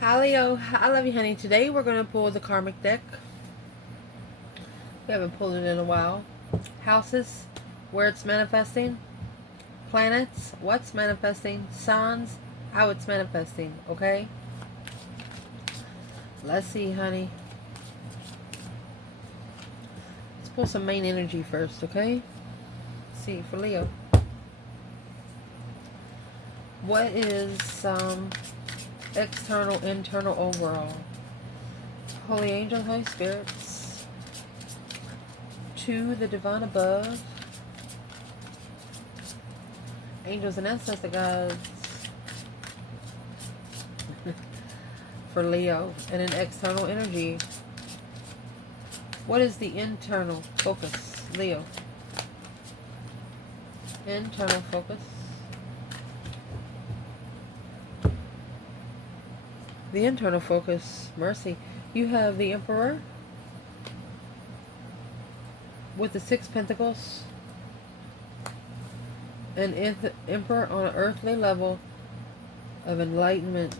Hi Leo, I love you honey. Today we're going to pull the karmic deck. We haven't pulled it in a while. Houses, where it's manifesting. Planets, what's manifesting. Signs, how it's manifesting. Okay? Let's see honey. Let's pull some main energy first, okay? Let's see, for Leo. What is external, internal, overall? Holy angels, Holy spirits. To the divine above. Angels and ancestor guides. For Leo. And an external energy. What is the internal focus, Leo? Internal focus. The internal focus, mercy. You have the Emperor with the 6 Pentacles. An Emperor on an earthly level of enlightenment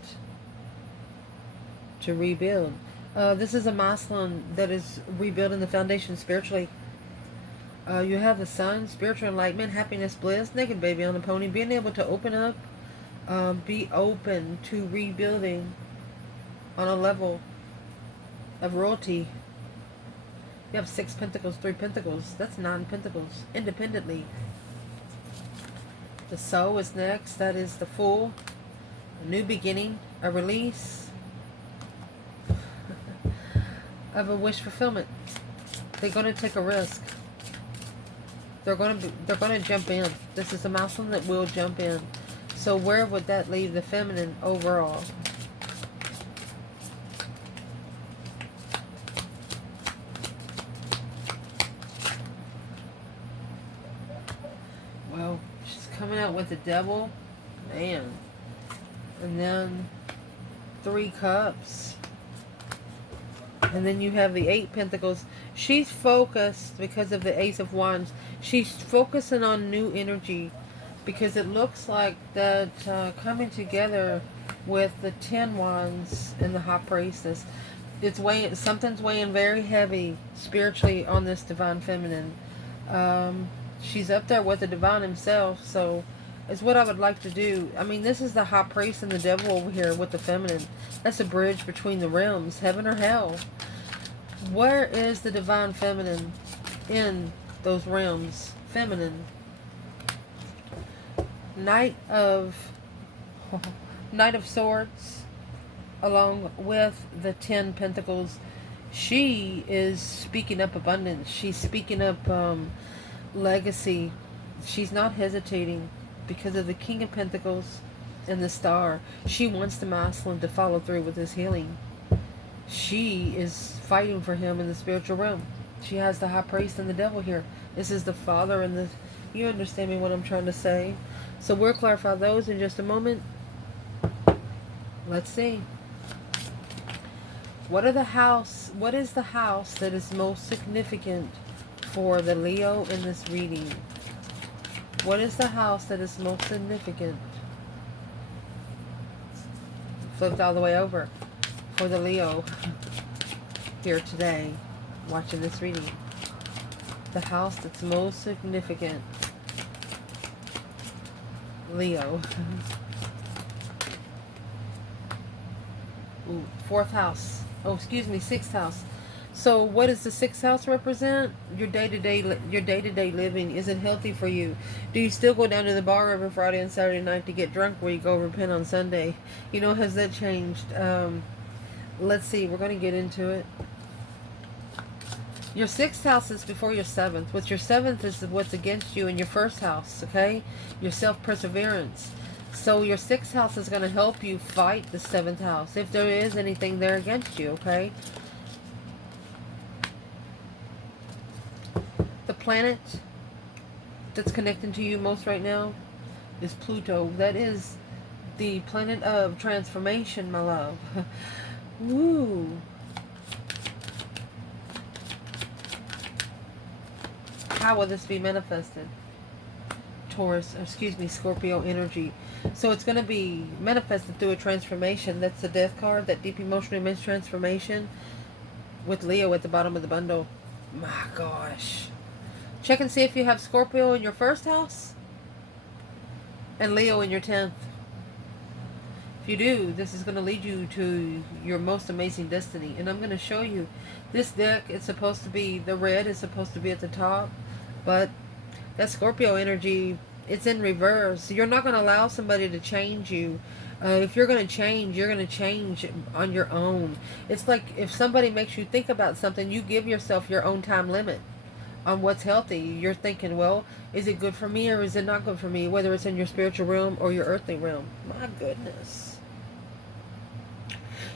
to rebuild. This is a masculine that is rebuilding the foundation spiritually. You have the Sun, spiritual enlightenment, happiness, bliss, naked baby on a pony, being able to open up, be open to rebuilding on a level of royalty. You have 6 Pentacles, 3 Pentacles. That's 9 Pentacles independently. The Soul is next. That is the Fool. A new beginning. A release of a wish fulfillment. They're going to take a risk. They're going to jump in. This is a masculine that will jump in. So where would that leave the feminine overall? Well, she's coming out with the Devil, man, and then 3 Cups, and then you have the 8 Pentacles. She's focused because of the Ace of Wands. She's focusing on new energy because it looks like that coming together with the 10 Wands and the High Priestess. It's weighing, something's weighing very heavy spiritually on this divine feminine. She's up there with the divine himself, so it's what I would like to do. I mean, this is the High Priest and the Devil over here with the feminine. That's a bridge between the realms, heaven or hell. Where is the divine feminine in those realms? Feminine. Knight of Swords, along with the 10 Pentacles. She is speaking up abundance. She's speaking up legacy. She's not hesitating because of the King of Pentacles and the Star. She wants the masculine to follow through with his healing. She is fighting for him in the spiritual realm. She has the High Priest and the Devil here. This is the Father and the... You understand me what I'm trying to say? So we'll clarify those in just a moment. Let's see. What is the house that is most significant for the Leo in this reading? What is the house that is most significant? Flipped all the way over for the Leo here today, watching this reading. The house that's most significant. Leo. Ooh, 4th house. Oh, excuse me, 6th house. So what does the 6th house represent? Your day-to-day living. Is it healthy for you? Do you still go down to the bar every Friday and Saturday night to get drunk where you go repent on Sunday? You know, has that changed? Let's see. We're going to get into it. Your 6th house is before your 7th. What your 7th is what's against you in your 1st house, okay? Your self-perseverance. So your 6th house is going to help you fight the 7th house if there is anything there against you, okay? The planet that's connecting to you most right now is Pluto. That is the planet of transformation, my love. Woo! How will this be manifested? Taurus, excuse me, Scorpio energy. So it's going to be manifested through a transformation. That's the death card, that deep emotional immense transformation with Leo at the bottom of the bundle. My gosh. Check and see if you have Scorpio in your first house and Leo in your 10th. If you do, this is going to lead you to your most amazing destiny. And I'm going to show you this deck. It's supposed to be, the red is supposed to be at the top, but that Scorpio energy, it's in reverse. You're not going to allow somebody to change you. If you're going to change, you're going to change on your own. It's like if somebody makes you think about something, you give yourself your own time limit on what's healthy. You're thinking, well, is it good for me or is it not good for me? Whether it's in your spiritual realm or your earthly realm. My goodness.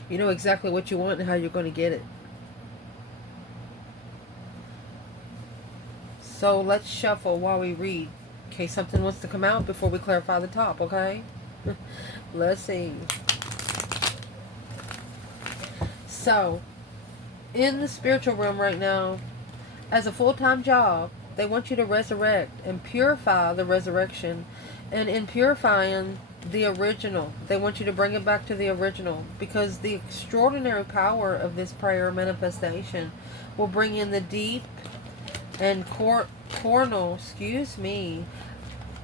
You know exactly what you want and how you're going to get it. So let's shuffle while we read, in case something wants to come out before we clarify the top, okay? Let's see. So, in the spiritual realm right now, as a full-time job, they want you to resurrect and purify the resurrection. And in purifying the original, they want you to bring it back to the original, because the extraordinary power of this prayer manifestation will bring in the deep and cornel,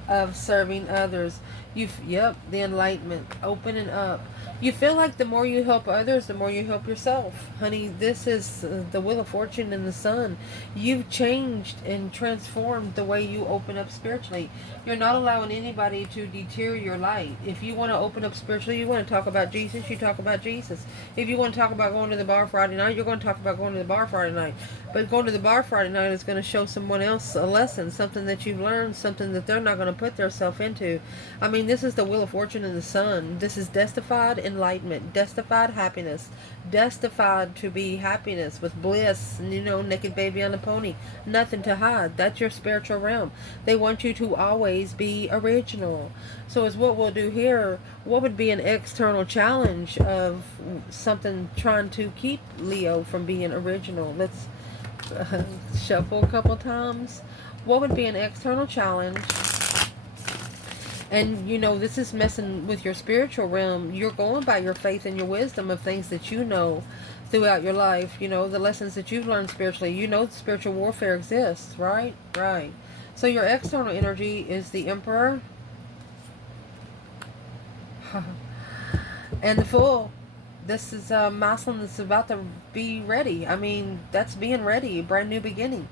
of serving others. Yep, the enlightenment, opening up. You feel like the more you help others, the more you help yourself. Honey, this is the Wheel of Fortune and the Sun. You've changed and transformed the way you open up spiritually. You're not allowing anybody to deter your light. If you want to open up spiritually, you want to talk about Jesus, you talk about Jesus. If you want to talk about going to the bar Friday night, you're going to talk about going to the bar Friday night. But going to the bar Friday night is going to show someone else a lesson, something that you've learned, something that they're not going to put themselves into. I mean, this is the Wheel of Fortune and the Sun. This is destified enlightenment, destified happiness, destified to be happiness with bliss, you know, naked baby on a pony, nothing to hide. That's your spiritual realm. They want you to always be original. So is what we'll do here. What would be an external challenge of something trying to keep Leo from being original? Let's shuffle a couple times. What would be an external challenge? And, you know, this is messing with your spiritual realm. You're going by your faith and your wisdom of things that you know throughout your life. You know, the lessons that you've learned spiritually. You know spiritual warfare exists, right? Right. So your external energy is the Emperor. And the Fool. This is a masculine that's about to be ready. I mean, that's being ready. Brand new beginning.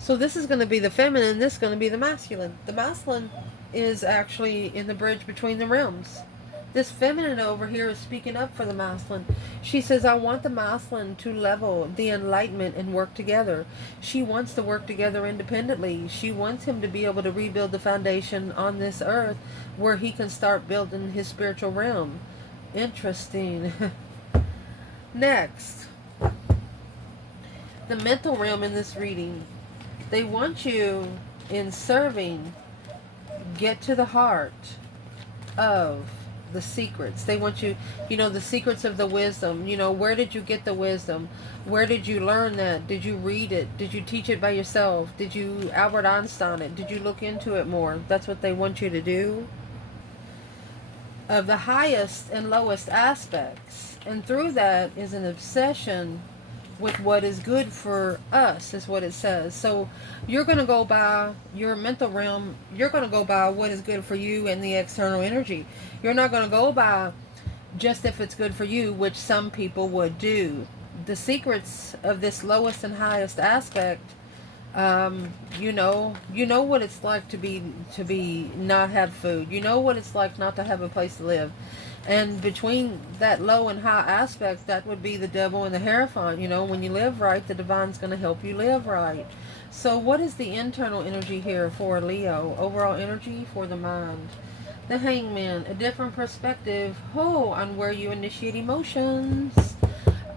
So this is going to be the feminine. This is going to be the masculine. The masculine is actually in the bridge between the realms. This feminine over here is speaking up for the masculine. She says, I want the masculine to level the enlightenment and work together. She wants to work together independently. She wants him to be able to rebuild the foundation on this earth where he can start building his spiritual realm. Interesting. Next, the mental realm in this reading. They want you, in serving, get to the heart of the secrets. They want you, you know, the secrets of the wisdom. You know, where did you get the wisdom? Where did you learn that? Did you read it? Did you teach it by yourself? Did you Albert Einstein it? Did you look into it more? That's what they want you to do. Of the highest and lowest aspects. And through that is an obsession with what is good for us, is what it says. So you're going to go by your mental realm. You're going to go by what is good for you and the external energy. You're not going to go by just if it's good for you, which some people would do. The secrets of this lowest and highest aspect, you know what it's like to be not have food. You know what it's like not to have a place to live. And between that low and high aspect, that would be the devil and the Hierophant. You know, when you live right, the divine's going to help you live right. So what is the internal energy here for Leo? Overall energy for the mind. The Hangman, a different perspective on where you initiate emotions.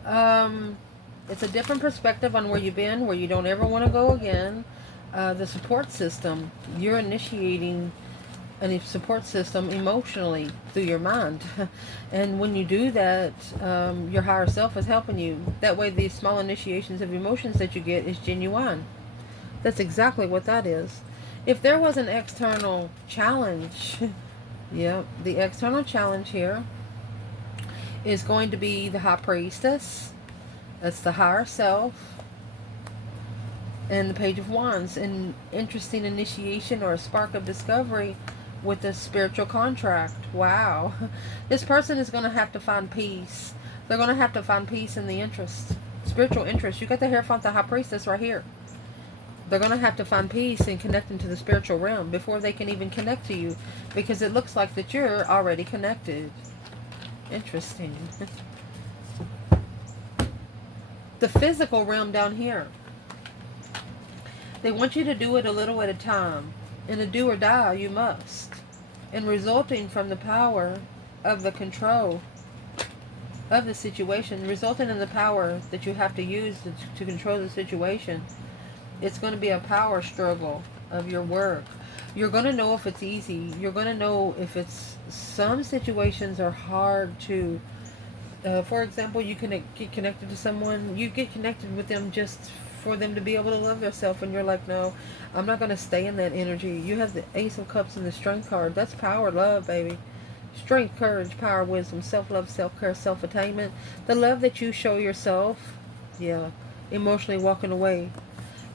It's a different perspective on where you've been, where you don't ever want to go again. The support system, you're initiating a support system emotionally through your mind. And when you do that, your higher self is helping you. That way these small initiations of emotions that you get is genuine. That's exactly what that is. If there was an external challenge, Yep. The external challenge here is going to be the High Priestess. That's the higher self. And the Page of Wands. An interesting initiation or a spark of discovery with the spiritual contract. Wow. This person is going to have to find peace. They're going to have to find peace in the interest. Spiritual interest. You got the Hierophant, the High Priestess right here. They're going to have to find peace in connecting to the spiritual realm before they can even connect to you. Because it looks like that you're already connected. Interesting. The physical realm down here. They want you to do it a little at a time. In a do or die, you must. And resulting from the power of the control of the situation, resulting in the power that you have to use to control the situation, it's going to be a power struggle of your work. You're going to know if it's easy. You're going to know if it's... Some situations are hard to... for example, you can get connected to someone. You get connected with them just for them to be able to love themselves. And you're like, no, I'm not going to stay in that energy. You have the Ace of Cups and the Strength card. That's power, love, baby. Strength, courage, power, wisdom, self-love, self-care, self-attainment. The love that you show yourself. Yeah. Emotionally walking away.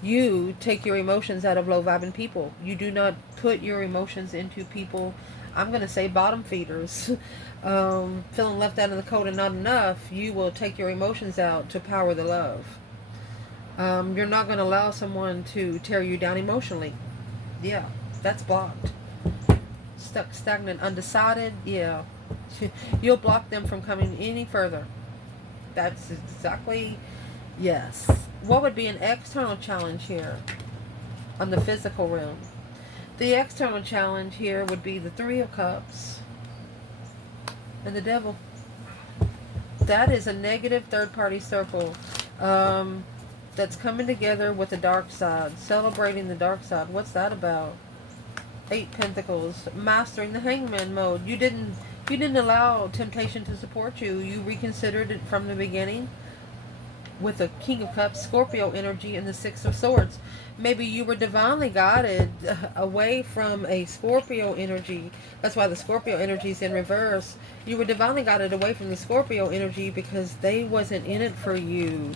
You take your emotions out of low-vibing people. You do not put your emotions into people, I'm going to say bottom feeders. Feeling left out in the cold and not enough. You will take your emotions out to power the love. You're not going to allow someone to tear you down emotionally. Yeah, that's blocked. Stuck, stagnant, undecided. Yeah. You'll block them from coming any further. That's exactly... Yes. What would be an external challenge here on the physical realm? The external challenge here would be the Three of Cups and the Devil. That is a negative third-party circle that's coming together with the dark side, celebrating the dark side. What's that about? 8 Pentacles, mastering the Hangman mode. You didn't allow temptation to support you. You reconsidered it from the beginning. With the King of Cups, Scorpio energy, and the Six of Swords. Maybe you were divinely guided away from a Scorpio energy. That's why the Scorpio energy is in reverse. You were divinely guided away from the Scorpio energy because they wasn't in it for you.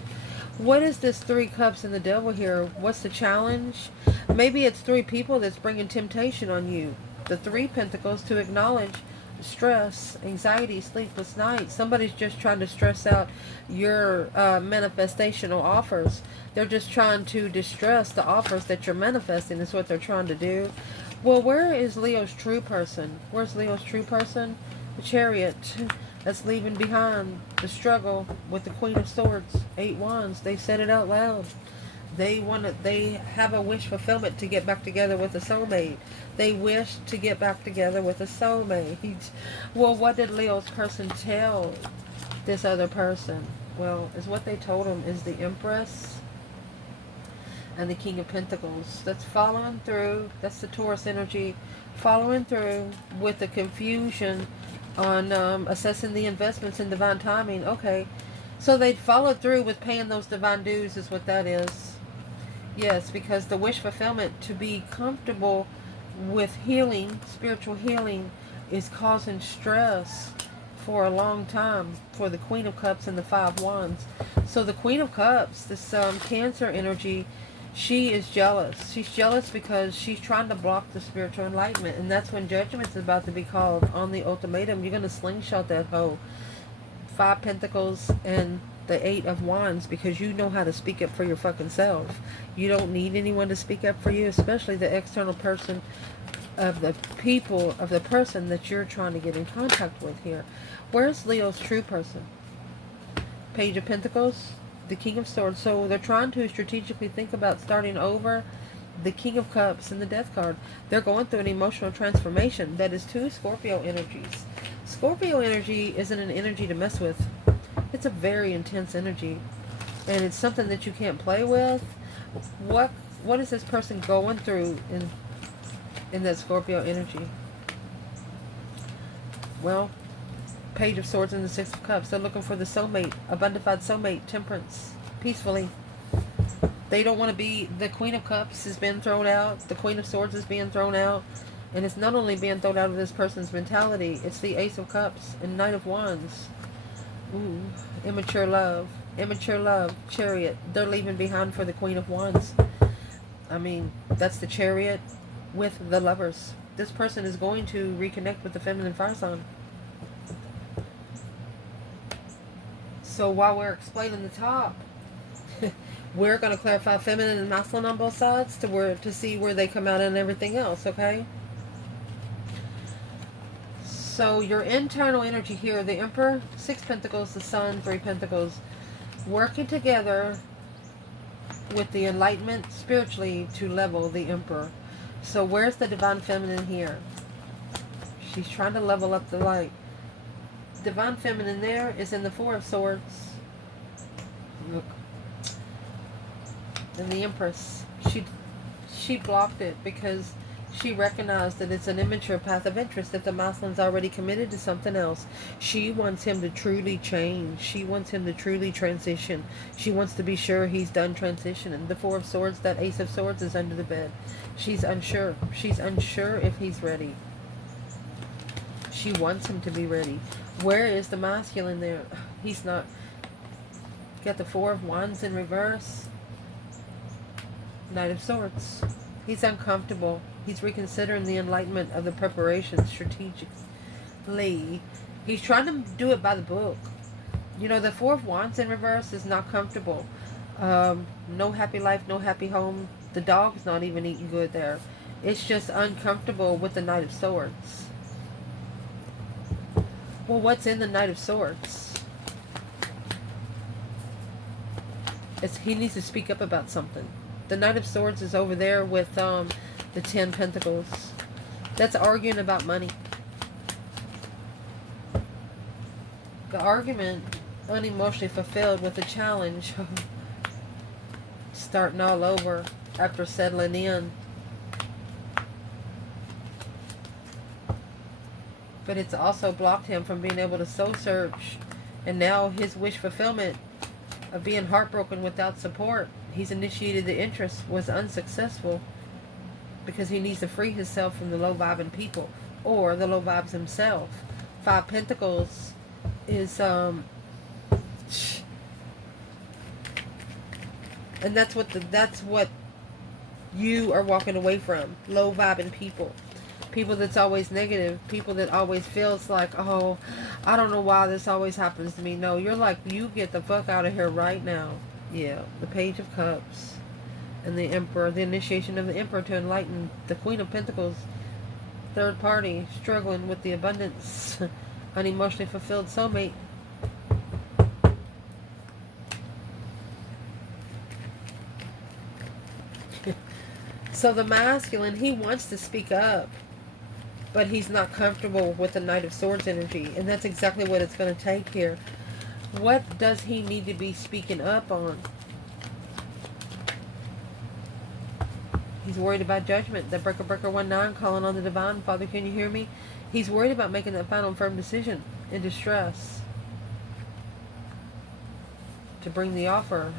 What is this 3 Cups and the Devil here? What's the challenge? Maybe it's 3 people that's bringing temptation on you. The 3 Pentacles to acknowledge stress, anxiety, sleepless nights. Somebody's just trying to stress out your manifestational offers. They're just trying to distress the offers that you're manifesting is what they're trying to do. Well, where is Leo's true person? Where's Leo's true person? The Chariot. That's leaving behind the struggle with the Queen of Swords. 8 Wands. They said it out loud. They have a wish fulfillment to get back together with a soulmate. They wish to get back together with a soulmate. Well, what did Leo's person tell this other person? Well, is what they told him is the Empress and the King of Pentacles. That's following through. That's the Taurus energy. Following through with the confusion on assessing the investments in divine timing. Okay. So they'd followed through with paying those divine dues is what that is. Yes, because the wish fulfillment to be comfortable with healing, spiritual healing, is causing stress for a long time for the Queen of Cups and the 5 Wands. So the Queen of Cups, this Cancer energy, she is jealous. She's jealous because she's trying to block the spiritual enlightenment. And that's when judgment's about to be called on the ultimatum. You're going to slingshot that hoe. 5 Pentacles and the 8 of Wands, because you know how to speak up for your fucking self. You don't need anyone to speak up for you, especially the external person of the people, of the person that you're trying to get in contact with here. Where's Leo's true person? Page of Pentacles, the King of Swords. So they're trying to strategically think about starting over. The King of Cups and the Death card. They're going through an emotional transformation. That is 2 Scorpio energies. Scorpio energy isn't an energy to mess with. It's a very intense energy. And it's something that you can't play with. What is this person going through in that Scorpio energy? Well, Page of Swords and the 6 of Cups. They're looking for the soulmate, a bona fide soulmate, temperance, peacefully. They don't want to be... The Queen of Cups has been thrown out. The Queen of Swords is being thrown out. And it's not only being thrown out of this person's mentality, it's the Ace of Cups and Knight of Wands. Ooh, immature love. Immature love. Chariot. They're leaving behind for the Queen of Wands. I mean, that's the Chariot with the Lovers. This person is going to reconnect with the feminine fire sign. So while we're explaining the top, we're going to clarify feminine and masculine on both sides to see where they come out and everything else, okay? So your internal energy here, the Emperor, 6 Pentacles, the Sun, 3 Pentacles, working together with the Enlightenment spiritually to level the Emperor. So where's the Divine Feminine here? She's trying to level up the light. Divine Feminine there is in the 4 of Swords. Look. And the Empress. She blocked it because she recognized that it's an immature path of interest if the masculine's already committed to something else. She wants him to truly change. She wants him to truly transition. She wants to be sure he's done transitioning. The 4 of Swords, that Ace of Swords is under the bed. She's unsure. She's unsure if he's ready. She wants him to be ready. Where is the masculine there? He's not. Got the 4 of Wands in reverse. Knight of Swords. He's uncomfortable. He's reconsidering the enlightenment of the preparation strategically. He's trying to do it by the book. You know, the 4 of Wands in reverse is not comfortable. No happy life, no happy home. The dog's not even eating good there. It's just uncomfortable with the Knight of Swords. Well, what's in the Knight of Swords? He needs to speak up about something. The Knight of Swords is over there with the 10 Pentacles. That's arguing about money. The argument, unemotionally fulfilled with the challenge. Starting all over after settling in. But it's also blocked him from being able to soul search. And now his wish fulfillment of being heartbroken without support. He's initiated the interest, was unsuccessful because he needs to free himself from the low vibing people or the low vibes himself. 5 Pentacles is and that's what you are walking away from. Low vibing people. People that's always negative. People that always feels like, oh, I don't know why this always happens to me. No, you're like, you get the fuck out of here right now. Yeah, the Page of Cups and the Emperor, the initiation of the Emperor to enlighten the Queen of Pentacles, third party, struggling with the abundance, unemotionally fulfilled soulmate. So the masculine, he wants to speak up, but he's not comfortable with the Knight of Swords energy, and that's exactly what it's going to take here. What does he need to be speaking up on? He's worried about judgment. The Breaker 19 calling on the divine. Father, can you hear me? He's worried about making that final firm decision in distress to bring the offer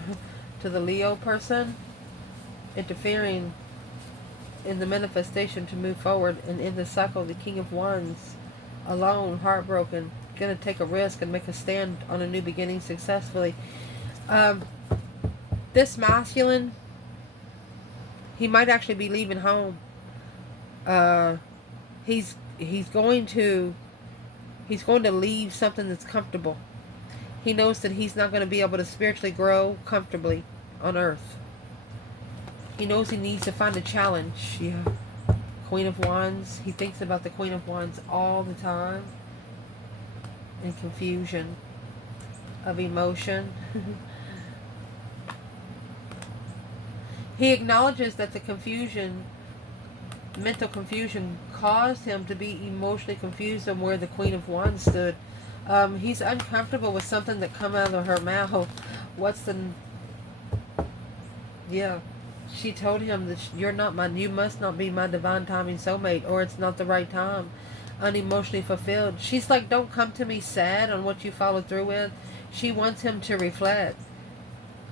to the Leo person, interfering in the manifestation to move forward and in the cycle. The King of Wands, alone, heartbroken, going to take a risk and make a stand on a new beginning successfully. This masculine, he might actually be leaving home. He's going to leave something that's comfortable. He knows that he's not going to be able to spiritually grow comfortably on earth. He knows he needs to find a challenge. Yeah. Queen of Wands. He thinks about the Queen of Wands all the time. And confusion of emotion. He acknowledges that the confusion, mental confusion, caused him to be emotionally confused on where the Queen of Wands stood. He's uncomfortable with something that come out of her mouth. Yeah. She told him that you must not be my divine timing soulmate, or it's not the right time. Unemotionally fulfilled. She's like, don't come to me sad on what you followed through with. She wants him to reflect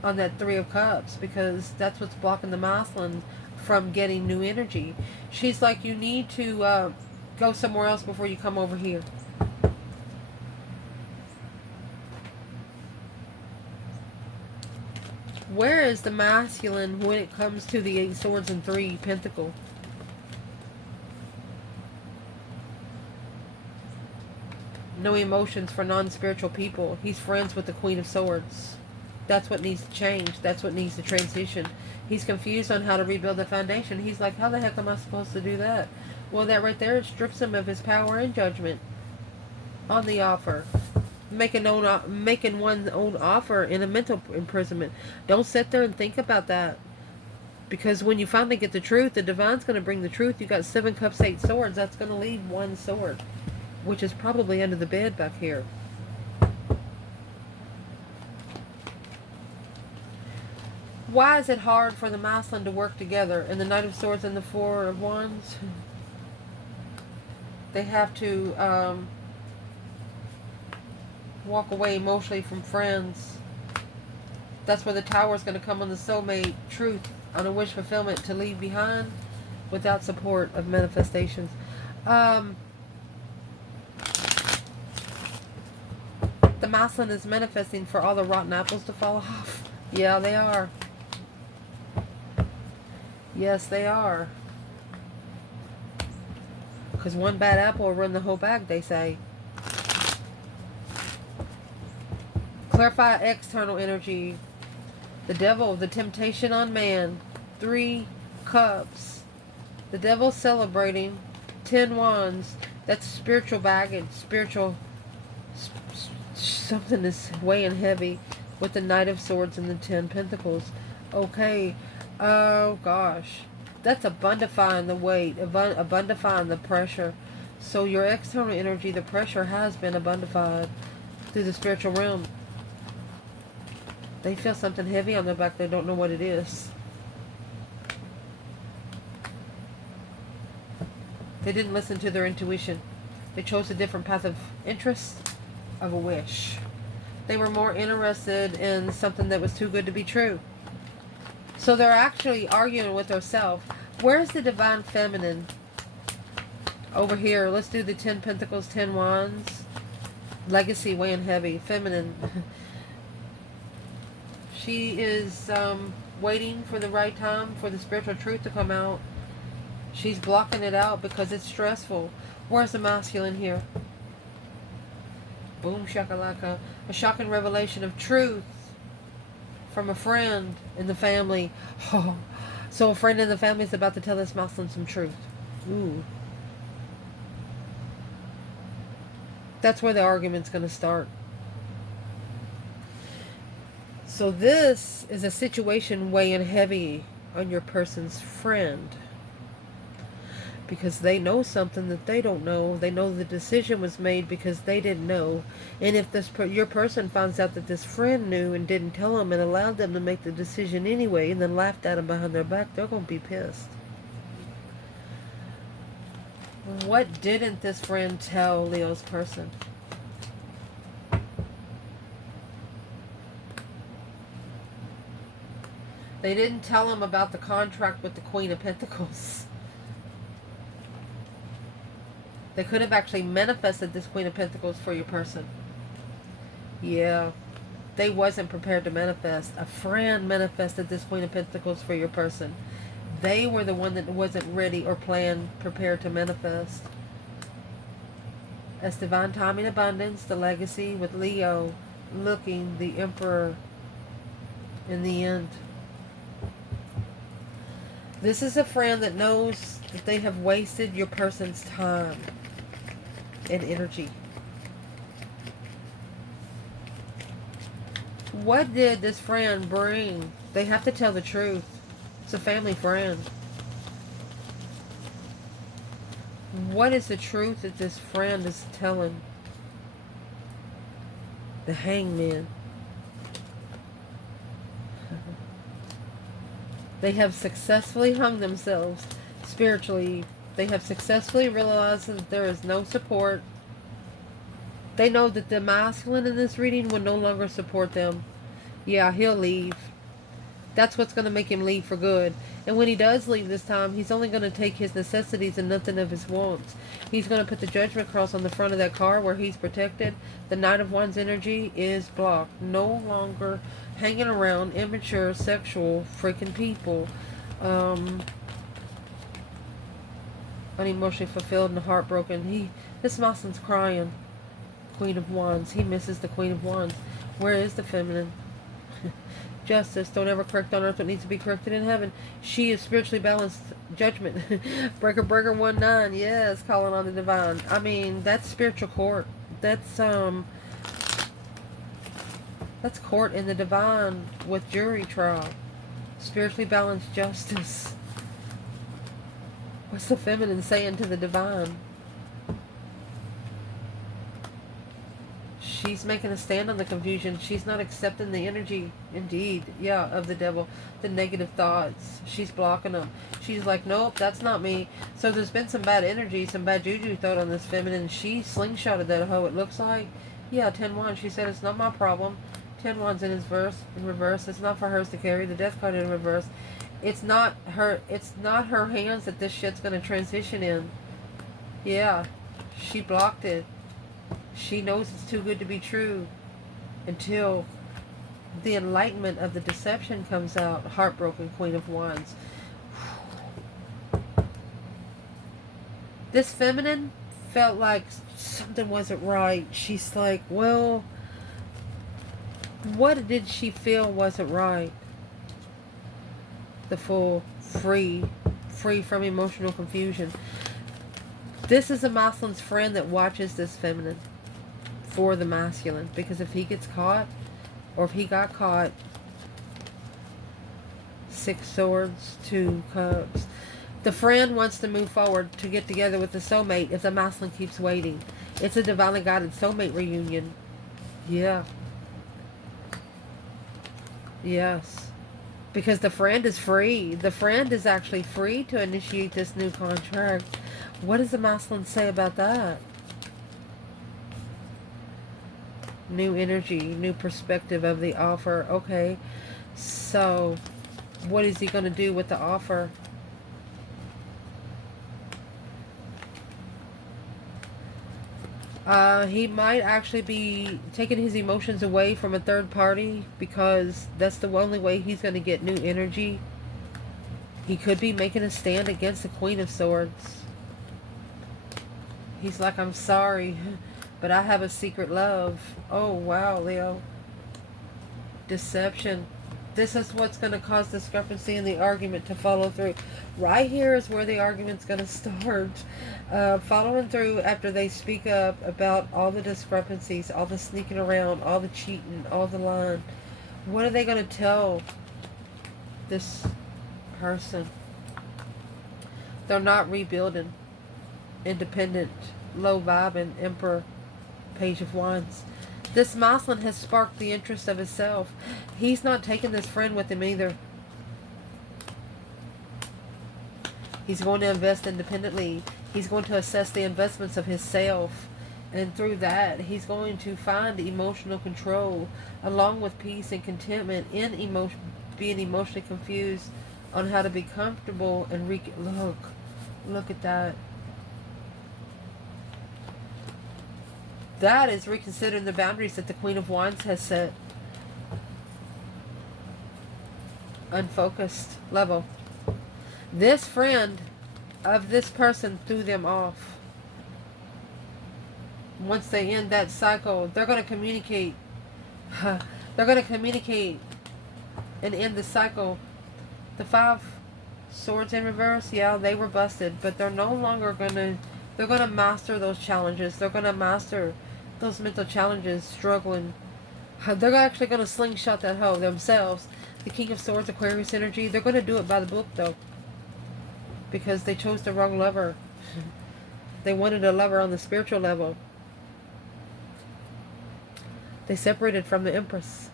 on that 3 of Cups, because that's what's blocking the masculine from getting new energy. She's like, you need to go somewhere else before you come over here. Where is the masculine when it comes to the 8 swords and 3 pentacle? No emotions for non-spiritual people. He's friends with the Queen of Swords. That's what needs to change. That's what needs to transition. He's confused on how to rebuild the foundation. He's like, how the heck am I supposed to do that? Well, that right there strips him of his power and judgment on the offer. Making one's own offer in a mental imprisonment. Don't sit there and think about that. Because when you finally get the truth, the divine's going to bring the truth. You got 7 cups, 8 swords. That's going to leave 1 sword, which is probably under the bed back here. Why is it hard for the masculine to work together? And the Knight of Swords and the 4 of Wands, they have to walk away emotionally from friends. That's where the Tower is going to come on the soulmate truth, on a wish fulfillment to leave behind without support of manifestations. The masculine is manifesting for all the rotten apples to fall off. Yeah, they are. Yes, they are. Because one bad apple will ruin the whole bag, they say. Clarify external energy. The devil, the temptation on man. 3 cups. The devil celebrating. 10 wands. That's spiritual baggage. Spiritual. Something is weighing heavy with the Knight of Swords and the 10 pentacles. Okay. Oh gosh, that's abundifying the weight, abundifying the pressure. So your external energy, the pressure has been abundified through the spiritual realm. They feel something heavy on their back. They don't know what it is. They didn't listen to their intuition. They chose a different path of interest, of a wish. They were more interested in something that was too good to be true. So they're actually arguing with themselves. Where's the divine feminine? Over here. Let's do the 10 pentacles, 10 wands. Legacy weighing heavy. Feminine. She is waiting for the right time for the spiritual truth to come out. She's blocking it out because it's stressful. Where's the masculine here? Boom shakalaka. A shocking revelation of truth from a friend in the family. Oh, so a friend in the family is about to tell this masculine some truth. Ooh. That's where the argument's going to start. So this is a situation weighing heavy on your person's friend. Because they know something that they don't know. They know the decision was made because they didn't know. And if your person finds out that this friend knew and didn't tell them and allowed them to make the decision anyway and then laughed at them behind their back, they're going to be pissed. What didn't this friend tell Leo's person? They didn't tell him about the contract with the Queen of Pentacles. They could have actually manifested this Queen of Pentacles for your person. Yeah. They wasn't prepared to manifest. A friend manifested this Queen of Pentacles for your person. They were the one that wasn't ready or prepared to manifest. As divine timing abundance, the legacy with Leo looking the Emperor in the end. This is a friend that knows that they have wasted your person's time and energy. What did this friend bring? They have to tell the truth. It's a family friend. What is the truth that this friend is telling? The Hangman. They have successfully hung themselves spiritually. They have successfully realized that there is no support. They know that the masculine in this reading will no longer support them. Yeah, he'll leave. That's what's going to make him leave for good. And when he does leave this time, he's only going to take his necessities and nothing of his wants. He's going to put the judgment cross on the front of that car where he's protected. The Knight of Wands energy is blocked. No longer hanging around immature, sexual, freaking people. Unemotionally fulfilled and heartbroken. This Muslim's crying. Queen of Wands. He misses the Queen of Wands. Where is the feminine? Justice. Don't ever correct on earth what needs to be corrected in heaven. She is spiritually balanced. Judgment. Breaker 19. Yes, calling on the divine. I mean, that's spiritual court. That's court in the divine with jury trial. Spiritually balanced justice. What's the feminine saying to the divine? She's making a stand on the confusion. She's not accepting the energy, indeed, yeah, of the devil. The negative thoughts. She's blocking them. She's like, nope, that's not me. So there's been some bad energy, some bad juju thought on this feminine. She slingshotted that hoe, it looks like. Yeah, 10 wands. She said, it's not my problem. 10 wands in his verse, in reverse. It's not for hers to carry. The death card in reverse. It's not her hands that this shit's going to transition in. Yeah, she blocked it. She knows it's too good to be true until the enlightenment of the deception comes out. Heartbroken Queen of Wands. This feminine felt like something wasn't right. She's like, well, what did she feel wasn't right? The full, free from emotional confusion. This is a masculine's friend that watches this feminine for the masculine, because if he gets caught, or if he got caught, 6 swords, 2 cups. The friend wants to move forward to get together with the soulmate if the masculine keeps waiting. It's a divinely guided soulmate reunion. Yeah. Yes. Because the friend is free. The friend is actually free to initiate this new contract. What does the masculine say about that? New energy, new perspective of the offer. Okay. So, what is he going to do with the offer? He might actually be taking his emotions away from a third party, because that's the only way he's going to get new energy. He could be making a stand against the Queen of Swords. He's like, I'm sorry, but I have a secret love. Oh, wow, Leo. Deception. This is what's going to cause discrepancy in the argument to follow through. Right here is where the argument's going to start. Following through after they speak up about all the discrepancies, all the sneaking around, all the cheating, all the lying. What are they going to tell this person? They're not rebuilding. Independent, low vibing, Emperor, Page of Wands. This masculine has sparked the interest of himself. He's not taking this friend with him either. He's going to invest independently. He's going to assess the investments of himself. And through that, he's going to find emotional control, along with peace and contentment in being emotionally confused on how to be comfortable and look at that. That is reconsidering the boundaries that the Queen of Wands has set. Unfocused level. This friend of this person threw them off. Once they end that cycle, they're going to communicate. They're going to communicate and end the cycle. The 5 swords in reverse, yeah, they were busted, but they're no longer going to, they're going to master those challenges. They're going to master those mental challenges, struggling. They're actually going to slingshot that hoe themselves. The King of Swords, Aquarius energy, they're going to do it by the book, though. Because they chose the wrong lover. They wanted a lover on the spiritual level. They separated from the Empress.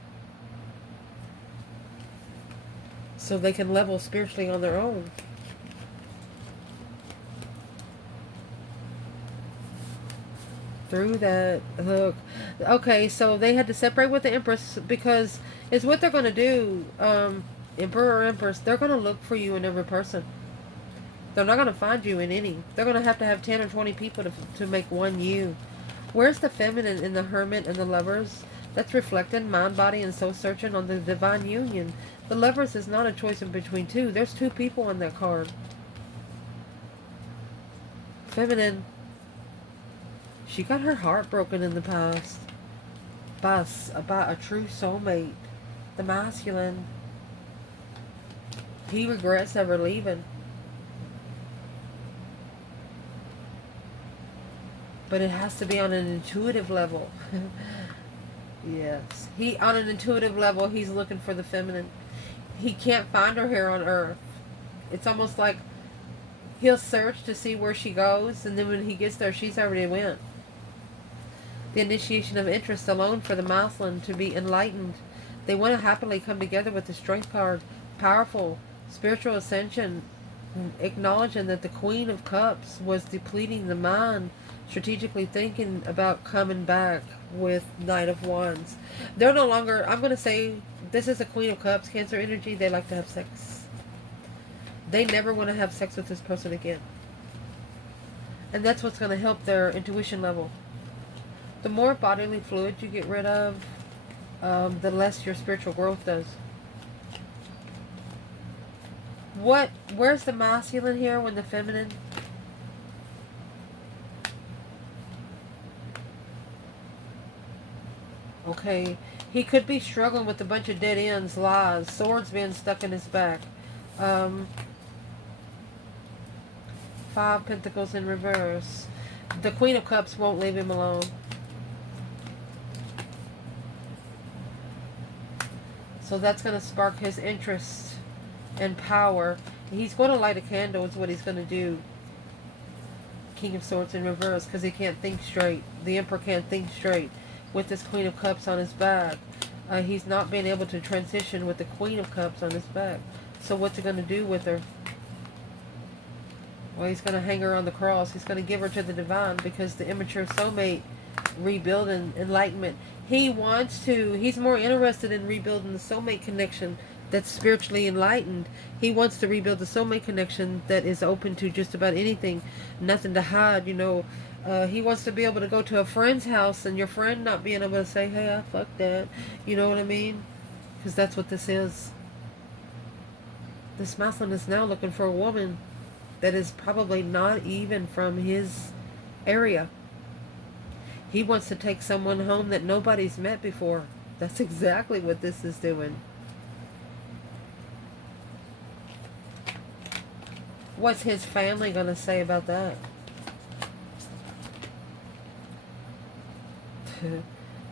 So they can level spiritually on their own. Through that hook. Okay, so they had to separate with the Empress because it's what they're going to do. Emperor or Empress, they're going to look for you in every person. They're not going to find you in any. They're going to have 10 or 20 people to make one you. Where's the feminine in the Hermit and the Lovers? That's reflecting mind, body, and soul searching on the divine union. The Lovers is not a choice in between two. There's two people on that card. Feminine. She got her heart broken in the past. About a true soulmate. The masculine. He regrets ever leaving. But it has to be on an intuitive level. Yes. On an intuitive level, he's looking for the feminine. He can't find her here on Earth. It's almost like he'll search to see where she goes, and then when he gets there, she's already went. The initiation of interest alone for the masculine to be enlightened. They want to happily come together with the Strength card. Powerful. Spiritual ascension. Acknowledging that the Queen of Cups was depleting the mind. Strategically thinking about coming back with Knight of Wands. They're no longer, I'm going to say, this is a Queen of Cups, Cancer energy. They like to have sex. They never want to have sex with this person again. And that's what's going to help their intuition level. The more bodily fluid you get rid of, the less your spiritual growth does. Where's the masculine here when the feminine? Okay, he could be struggling with a bunch of dead ends, lies, swords being stuck in his back. 5 Pentacles in reverse. The Queen of Cups won't leave him alone. So that's going to spark his interest and power. He's going to light a candle is what he's going to do. King of Swords in reverse, because he can't think straight. The Emperor can't think straight with this Queen of Cups on his back. He's not being able to transition with the Queen of Cups on his back. So what's he going to do with her? Well, he's going to hang her on the cross. He's going to give her to the divine, because the immature soulmate rebuilding enlightenment. He's more interested in rebuilding the soulmate connection that's spiritually enlightened. He wants to rebuild the soulmate connection that is open to just about anything. Nothing to hide, you know. He wants to be able to go to a friend's house and your friend not being able to say, hey, I fucked that. You know what I mean? Because that's what this is. This masculine is now looking for a woman that is probably not even from his area. He wants to take someone home that nobody's met before. That's exactly what this is doing. What's his family going to say about that?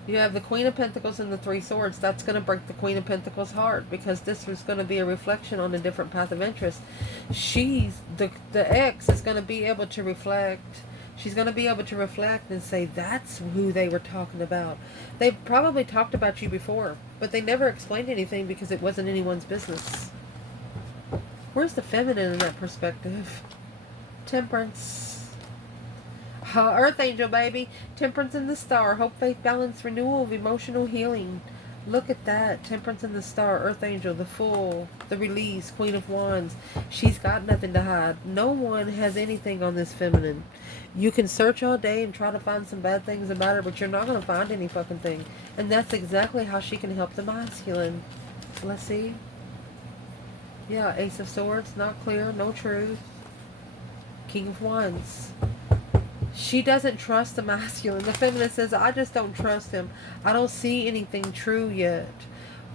You have the Queen of Pentacles and the 3 Swords. That's going to break the Queen of Pentacles' heart, because this was going to be a reflection on a different path of interest. The ex is going to be able to reflect. She's going to be able to reflect and say, that's who they were talking about. They've probably talked about you before, but they never explained anything because it wasn't anyone's business. Where's the feminine in that perspective? Temperance. Earth Angel, baby. Temperance in the Star. Hope, faith, balance, renewal of emotional healing. Look at that. Temperance in the Star. Earth Angel. The Fool. The Release. Queen of Wands. She's got nothing to hide. No one has anything on this feminine. You can search all day and try to find some bad things about her, but you're not going to find any fucking thing. And that's exactly how she can help the masculine. Let's see. Yeah, Ace of Swords. Not clear. No truth. King of Wands. She doesn't trust the masculine. The feminine says, I just don't trust him. I don't see anything true yet.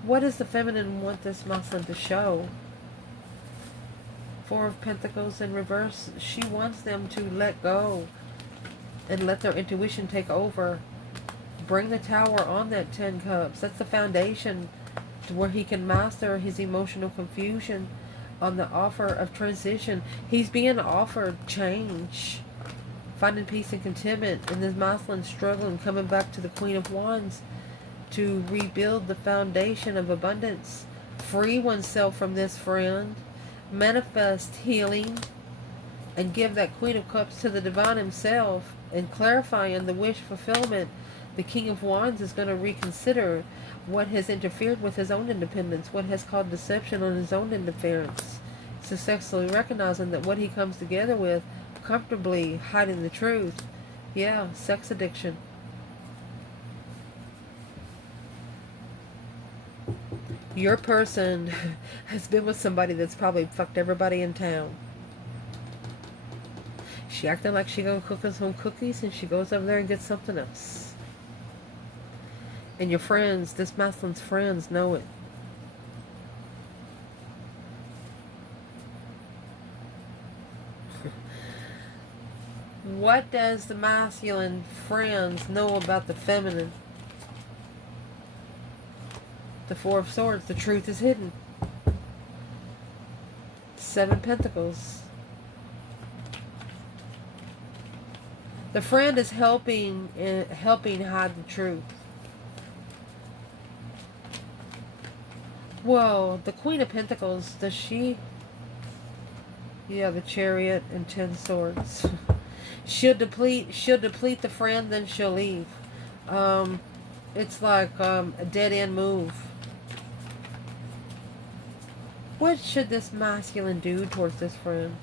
What does the feminine want this masculine to show? 4 of Pentacles in reverse. She wants them to let go and let their intuition take over. Bring the Tower on that 10 Cups. That's the foundation to where he can master his emotional confusion on the offer of transition. He's being offered change. Finding peace and contentment, and this masculine struggling, coming back to the Queen of Wands to rebuild the foundation of abundance. Free oneself from this friend. Manifest healing. And give that Queen of Cups to the divine himself. And clarifying the wish fulfillment. The King of Wands is going to reconsider. what has interfered with his own independence, what has caused deception on his own interference. Successfully recognizing that what he comes together with, comfortably hiding the truth. Yeah, sex addiction. Your person has been with somebody that's probably fucked everybody in town. She acting like she gonna cook us some cookies, and she goes over there and gets something else. And your friends, this masculine's friends, know it. What does the masculine friends know about the feminine? The Four of Swords. The truth is hidden. Seven Pentacles. The friend is helping hide the truth. Whoa, the Queen of Pentacles, does she? Yeah, the Chariot and 10 Swords. she'll deplete the friend, then she'll leave. It's like a dead end move. What should this masculine do towards this friend?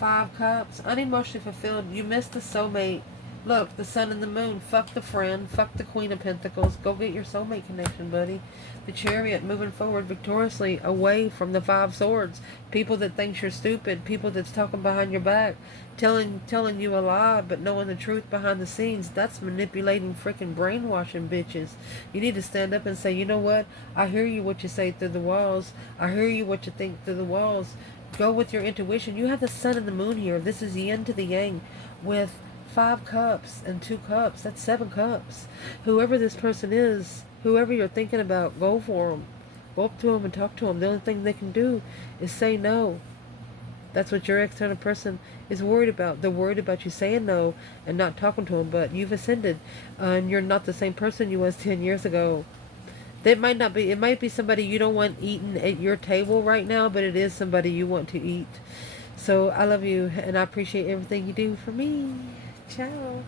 5 Cups. Unemotionally fulfilled. You missed the soulmate. Look, the Sun and the Moon. Fuck the friend. Fuck the Queen of Pentacles. Go get your soulmate connection, buddy. The Chariot, moving forward victoriously away from the 5 Swords. People that think you're stupid. People that's talking behind your back. Telling you a lie, but knowing the truth behind the scenes. That's manipulating, freaking brainwashing, bitches. You need to stand up and say, you know what? I hear you what you say through the walls. I hear you what you think through the walls. Go with your intuition. You have the Sun and the Moon here. This is yin to the yang with 5 Cups and 2 Cups. That's 7 Cups. Whoever this person is, whoever you're thinking about, go for them. Go up to them and talk to them. The only thing they can do is say no. That's what your external person is worried about. They're worried about you saying no and not talking to them. But you've ascended, and you're not the same person you was 10 years ago. That might not be. It might be somebody you don't want eating at your table right now, but it is somebody you want to eat. So I love you, and I appreciate everything you do for me. Ciao.